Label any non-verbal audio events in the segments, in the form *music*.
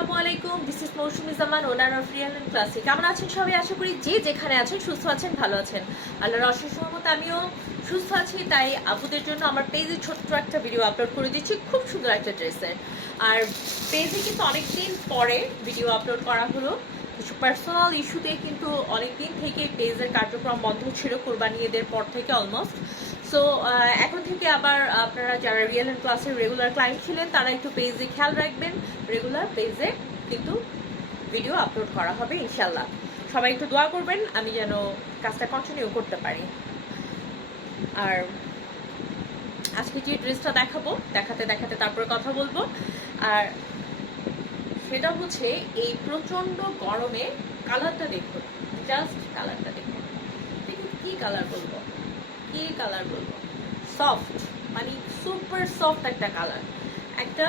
আসসালামু আলাইকুম। This is Mousumi Zaman owner of Real and Classic কেমন আছেন সবাই? আশা করি যে যেখানে আছেন, সুস্থ আছেন, ভালো আছেন। আল্লাহর অশেষ সহমত আমিও সুস্থ আছি, তাই আপুদের জন্য আমার পেজে ছোট্ট একটা ভিডিও আপলোড করে দিচ্ছি, খুব সুন্দর একটা ড্রেসের আর পেজে কিন্তু অনেকদিন পরে ভিডিও আপলোড করা হলো। কিছু পার্সোনাল ইস্যুতে কিন্তু অনেকদিন থেকে পেজের কার্যক্রম বন্ধ ছিল, কোরবানি ঈদের পর থেকে অলমোস্ট সো এখন থেকে আবার আপনারা যারা রিয়েল অ্যান্ড ক্লাসের রেগুলার ক্লায়েন্ট ছিলেন, তারা একটু পেজে খেয়াল রাখবেন। রেগুলার পেজে কিন্তু ভিডিও আপলোড করা হবে ইনশাল্লাহ সবাই একটু দোয়া করবেন, আমি যেন কাজটা কন্টিনিউ করতে পারি। আর আজকে যে ড্রেসটা দেখাবো, দেখাতে দেখাতে তারপরে কথা বলব। আর সেটা হচ্ছে এই প্রচণ্ড গরমে কালারটা দেখুন। জাস্ট কালারটা দেখুন। কি কালার বলব? কি কালার বলব? সফট মানে সুপার সফট একটা কালার একটা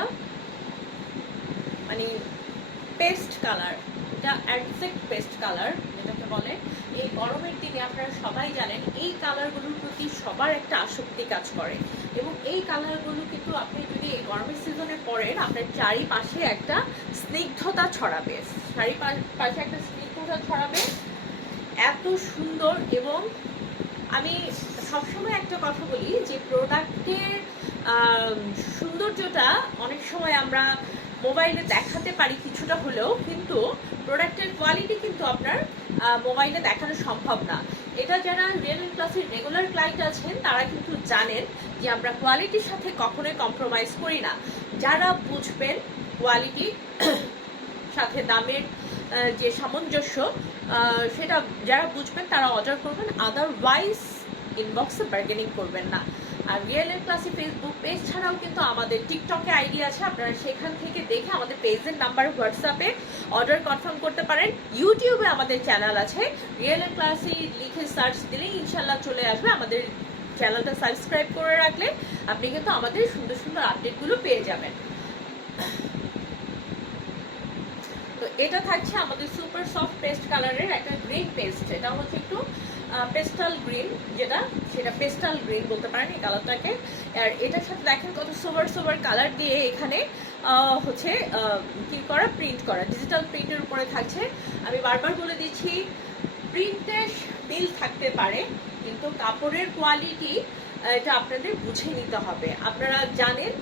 মানে পেস্ট কালার এটা অ্যাডজেক্ট পেস্ট কালার যেটাকে বলে। এই গরমের দিনে আপনারা সবাই জানেন, এই কালারগুলোর প্রতি সবার একটা আসক্তি কাজ করে। এবং এই কালারগুলো কিন্তু আপনি যদি এই গরমের সিজনে পরেন, আপনার চারিপাশে একটা স্নিগ্ধতা ছড়াবে। চারিপাশে একটা স্নিগ্ধতা ছড়াবে। এত সুন্দর এবং আমি সবসময় একটা কথা বলি যে প্রোডাক্টের সৌন্দর্যটা অনেক সময় আমরা মোবাইলে দেখাতে পারি কিছুটা হলেও, কিন্তু প্রোডাক্টের কোয়ালিটি কিন্তু আপনার মোবাইলে দেখানো সম্ভব না। এটা যারা রিয়েল ক্লাসের রেগুলার ক্লায়েন্ট আছেন, তারা কিন্তু জানেন যে আমরা কোয়ালিটির সাথে কখনোই কম্প্রোমাইজ করি না। যারা বুঝবেন কোয়ালিটি সাথে দামের যে সামঞ্জস্য সেটা যারা বুঝবেন, তারা অর্ডার করবেন। আদারওয়াইজ ইনবক্সে বার্গেনিং করবেন না। আর রিয়েল এর ক্লাসে ফেসবুক পেজ ছাড়াও কিন্তু আমাদের টিকটকে আইডি আছে, আপনারা সেখান থেকে দেখে আমাদের পেজের নাম্বার হোয়াটসঅ্যাপে অর্ডার কনফার্ম করতে পারেন। ইউটিউবে আমাদের চ্যানেল আছে রিয়েল এর ক্লাসে লিখে সার্চ দিলেই ইনশাল্লাহ চলে আসবে। আমাদের চ্যানেলটা সাবস্ক্রাইব করে রাখলে আপনি কিন্তু আমাদের সুন্দর সুন্দর আপডেটগুলো পেয়ে যাবেন। তো এটা থাকছে আমাদের সুপার সফট পেস্ট কালারের একটা গ্রিন পেস্ট এটা হচ্ছে একটু পেস্টাল গ্রিন যেটা, সেটা পেস্টাল গ্রিন বলতে পারেন এই কালারটাকে। আর এটার সাথে দেখেন কত সোভার সোভার কালার দিয়ে এখানে হচ্ছে কি করা, প্রিন্ট করা। ডিজিটাল প্রিন্টের উপরে থাকছে। আমি বারবার বলে দিচ্ছি প্রিন্টের মিল থাকতে পারে, কিন্তু কাপড়ের কোয়ালিটি এটা আপনাদের বুঝে নিতে হবে। আপনারা জানেন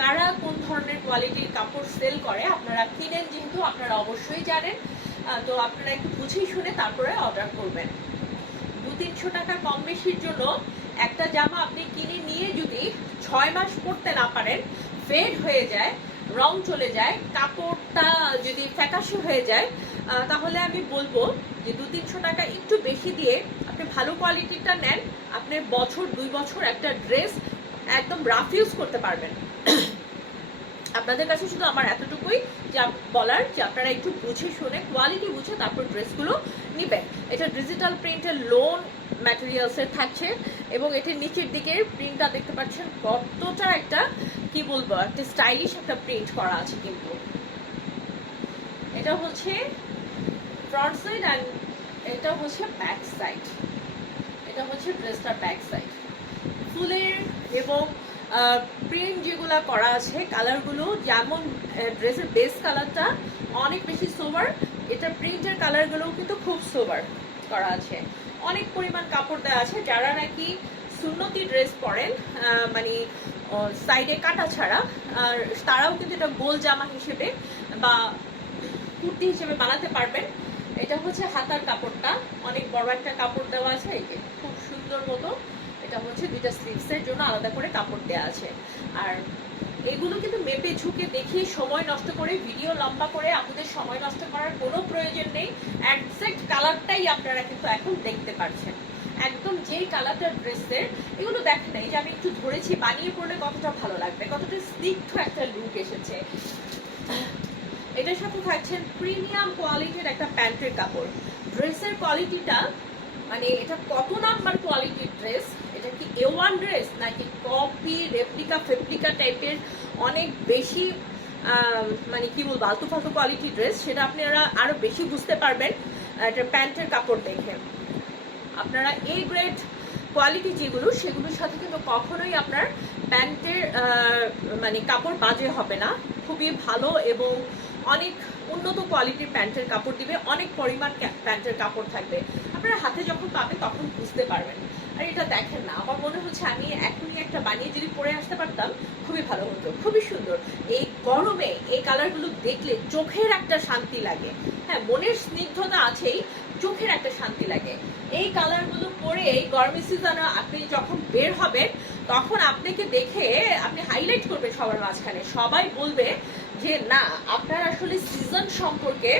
কারা কোন ধরনের কোয়ালিটির কাপড় সেল করে, আপনারা কিনেন যেহেতু, আপনারা অবশ্যই জানেন। তো আপনারা একটু বুঝেই শুনে তারপরে অর্ডার করবেন। তিনশো টাকা কম বেশির জন্য একটা জামা আপনি কিনে নিয়ে যদি ছয় মাস পরতে না পারেন ফেড হয়ে যায়, রং চলে যায়, কাপড়টা যদি ফ্যাকাশে হয়ে যায় তাহলে আমি বলব যে দু তিনশো টাকা একটু বেশি দিয়ে আপনি ভালো কোয়ালিটিটা নেন, আপনি বছর, দুই বছর একটা ড্রেস একদম রাফ ইউজ করতে পারবেন। *coughs* আপনাদের কাছে শুধু আমার এতটুকুই। যে বলার, যে আপনারা একটু বুঝে শুনে কোয়ালিটি বুঝে তারপর ড্রেসগুলো নেবেন। এটা ডিজিটাল প্রিন্টের লোন ম্যাটেরিয়ালসের থাকছে এবং এটির নিচের দিকে প্রিন্টটা দেখতে পাচ্ছেন, কতটা একটা, কি বলব, একটা স্টাইলিশ একটা প্রিন্ট করা আছে কিন্তু। এটা হচ্ছে ফ্রন্ট সাইড অ্যান্ড এটা হচ্ছে ব্যাক সাইড এটা হচ্ছে ড্রেসটার ব্যাক সাইড ফুলের এবং প্রিন্ট যেগুলো করা আছে কালারগুলো যেমন ড্রেসের বেস কালারটা অনেক বেশি সোভার এটা প্রিন্টের কালারগুলোও কিন্তু খুব সোভার করা আছে। অনেক পরিমাণ কাপড় দেওয়া আছে, যারা নাকি সুন্নতি ড্রেস পরেন মানে সাইডে কাটা ছাড়া, আর তারাও কিন্তু এটা গোল জামা হিসেবে বা কুর্তি হিসেবে বানাতে পারবেন। এটা হচ্ছে হাতার কাপড়টা, অনেক বড় একটা কাপড় দেওয়া আছে খুব সুন্দর মতো এটা হচ্ছে দুইটা স্লিভসের জন্য আলাদা করে কাপড় দেওয়া আছে। আর এগুলো কিন্তু মেপে ঝুঁকে দেখিয়ে সময় নষ্ট করে ভিডিও লম্বা করে আপনাদের সময় নষ্ট করার কোনো প্রয়োজন নেই। একজ্যাক্ট কালারটাই আপনারা কিন্তু এখন দেখতে পাচ্ছেন একদম যেই কালারটা ড্রেসের এগুলো দেখেন এই যে আমি একটু ধরেছি, বানিয়ে পড়লে কতটা ভালো লাগবে, কতটা স্নিগ্ধ একটা লুক এসেছে। এটার সাথে থাকছেন প্রিমিয়াম কোয়ালিটির একটা প্যান্টের কাপড়। ড্রেসের কোয়ালিটিটা মানে এটা কত নাম্বার কোয়ালিটির ড্রেস এ ওয়ান ড্রেস নাকি কপি রেপ্লিকা ফেপ্লিকা টাইপের অনেক বেশি মানে কি বলব, আলতু ফালতু কোয়ালিটি ড্রেস সেটা আপনারা আরও বেশি বুঝতে পারবেন এটা প্যান্টের কাপড় দেখে। আপনারা এ গ্রেড কোয়ালিটি যেগুলো, সেগুলোর সাথে কিন্তু কখনোই আপনার প্যান্টের মানে কাপড় বাজে হবে না। খুবই ভালো এবং অনেক উন্নত কোয়ালিটির প্যান্টের কাপড় দিবে, অনেক পরিমাণ প্যান্টের কাপড় থাকবে। আপনারা হাতে যখন পাবেন তখন বুঝতে পারবেন। আর এটা দেখেন না, আমার মনে হচ্ছে আমি এখনই একটা বানিয়ে যদি পরে আসতে পারতাম, খুবই ভালো হতো, খুবই সুন্দর। এই গরমে এই কালারগুলো দেখলে চোখের একটা শান্তি লাগে। হ্যাঁ মনের স্নিগ্ধতা আছেই, চোখের একটা শান্তি লাগে। এই কালারগুলো পরে এই গরমের সিজনে আপনি যখন বের হবেন, তখন আপনাকে দেখে আপনি হাইলাইট করবেন সবার মাঝখানে। সবাই বলবে যে না, আপনার আসলে সিজন সম্পর্কে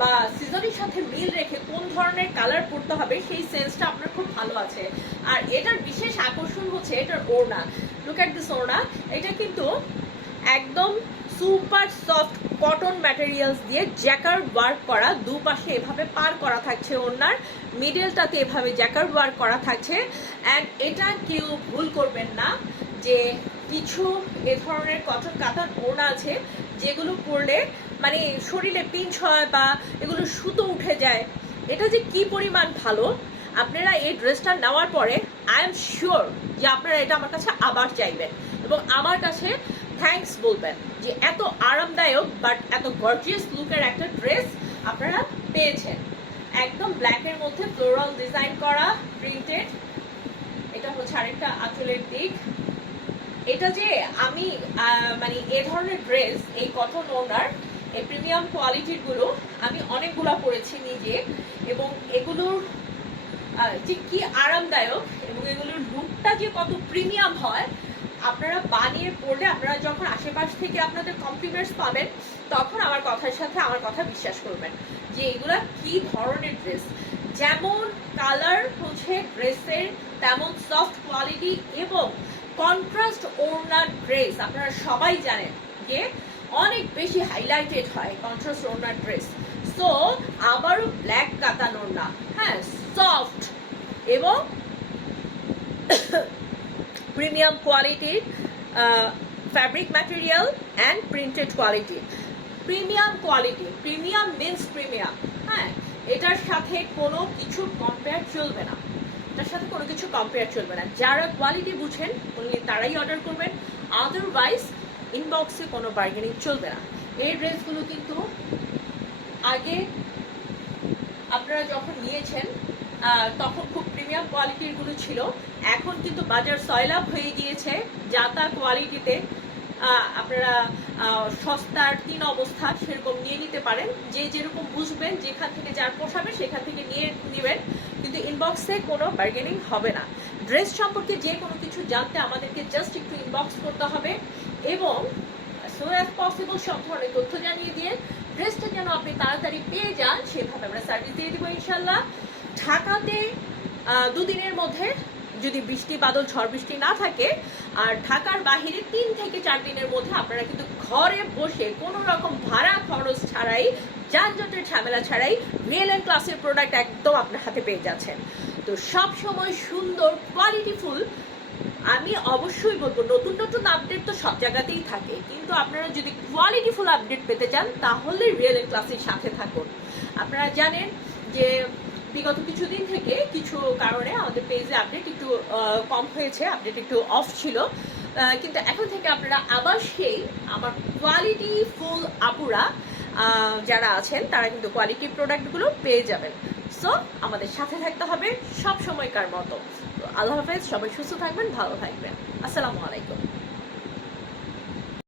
বা সিজনের সাথে মিল রেখে কোন ধরনের কালার পড়তে হবে, সেই সেন্সটা আপনার খুব ভালো আছে। আর এটার বিশেষ আকর্ষণ হচ্ছে এটার ওড়না। লুক অ্যাট দিস ওড়না। এটা কিন্তু একদম সুপার সফট কটন ম্যাটেরিয়ালস দিয়ে জ্যাকার ওয়ার্ক করা। দুপাশে এভাবে পার করা থাকছে ওনার মিডলটাতে এভাবে জ্যাকার ওয়ার্ক করা থাকছে। অ্যান্ড এটা কেউ ভুল করবেন না যে কিছু এ ধরনের কটন কাতার ওড়না আছে। যেগুলো পরলে মানে শরীরে পিঞ্চ হয় বা এগুলো সুতো উঠে যায়, এটা যে কি পরিমাণ ভালো, আপনারা এই ড্রেসটা নেওয়ার পরে আই এম শিওর যে আপনারা এটা আমার কাছে আবার চাইবেন এবং আমার কাছে থ্যাঙ্কস বলবেন যে এত আরামদায়ক বাট এত গর্জিয়াস লুকের একটা ড্রেস আপনারা পেয়েছেন। একদম ব্ল্যাকের মধ্যে ফ্লোরাল ডিজাইন করা প্রিন্টেড এটা হচ্ছে আরেকটা আঁচলের দিক। এটা যে আমি মানে এ ধরনের ড্রেস, এই কটন ওনার এই প্রিমিয়াম কোয়ালিটিরগুলো আমি অনেকগুলো পরেছি নিজে এবং এগুলোর যে কি আরামদায়ক এবং এগুলোর লুকটা যে কত প্রিমিয়াম হয়, আপনারা বানিয়ে পড়লে আপনারা যখন আশেপাশ থেকে আপনাদের কমপ্লিমেন্টস পাবেন, তখন আমার কথার সাথে আমার কথা বিশ্বাস করবেন যে এগুলা কি ধরনের ড্রেস যেমন কালার হচ্ছে ড্রেসের তেমন সফট কোয়ালিটি এবং কন্ট্রাস্ট ওড়নার ড্রেস আপনারা সবাই জানেন যে অনেক বেশি হাইলাইটেড হয় কন্ট্রাস্ট ওড়নার ড্রেস সো আবারও ব্ল্যাক কাতান ওড়না হ্যাঁ সফট এবং প্রিমিয়াম কোয়ালিটির fabric material and printed quality premium quality premium means premium হ্যাঁ এটার সাথে কোনো কিছু কম্পেয়ার চলবে না। এটার সাথে কোনো কিছু কম্পেয়ার চলবে না। যারা কোয়ালিটি বুঝেন, উনি তারাই অর্ডার করবেন। আদারওয়াইজ ইনবক্সে কোনো বার্গেনিং চলবে না। এই ড্রেসগুলো কিন্তু আগে আপনারা যখন নিয়েছেন তখন খুব প্রিমিয়াম কোয়ালিটিরগুলো ছিল। এখন কিন্তু বাজার সয়লাভ হয়ে গিয়েছে। যাতা কোয়ালিটিতে আপনারা সস্তার তিন অবস্থা সেরকম নিয়ে নিতে পারেন। যে যেরকম বুঝবেন, যেখান থেকে যার পোষাবে, সেখান থেকে নিয়ে নেবেন। ইনবক্সে কোনো বার্গেনিং হবে না। ড্রেস সম্পর্কে যে কোনো কিছু জানতে আমাদেরকে জাস্ট একটু ইনবক্স করতে হবে এবং সো অ্যাজ পসিবল সব ধরনের তথ্য জানিয়ে দিয়ে ড্রেসটা যেন আপনি তাড়াতাড়ি পেয়ে যান, সেভাবে আমরা সার্ভিস দিয়ে দিব ইনশাল্লাহ ঢাকাতে দুদিনের মধ্যে যদি বৃষ্টি, বাদল, ঝড়, বৃষ্টি না থাকে, আর ঢাকার বাহিরে তিন থেকে চার দিনের মধ্যে আপনারা কিন্তু ঘরে বসে কোনো রকম ভাড়া খরচ ছাড়াই যানজটের ঝামেলা ছাড়াই রিয়েল অ্যান্ড ক্লাসের প্রোডাক্ট একদম আপনার হাতে পেয়ে যাচ্ছেন। তো সব সময় সুন্দর কোয়ালিটিফুল আমি অবশ্যই বলব, নতুন নতুন আপডেট তো সব জায়গাতেই থাকে, কিন্তু আপনারা যদি কোয়ালিটিফুল আপডেট পেতে চান, তাহলে রিয়েল এন্ড ক্লাসের সাথে থাকুন। আপনারা জানেন যে বিগত কিছুদিন থেকে কিছু কারণে আমাদের পেজে আপডেট একটু কম হয়েছে আপডেট একটু অফ ছিল। কিন্তু এখন থেকে আপনারা আবার সেই, আমার কোয়ালিটি ফুল আপুরা যারা আছেন, তারা কিন্তু কোয়ালিটি প্রোডাক্টগুলো পেয়ে যাবেন। সো আমাদের সাথে থাকতে হবে সব সময়কার মতো আল্লাহ হাফেজ, সবাই সুস্থ থাকবেন, ভালো থাকবেন। আসসালামু আলাইকুম।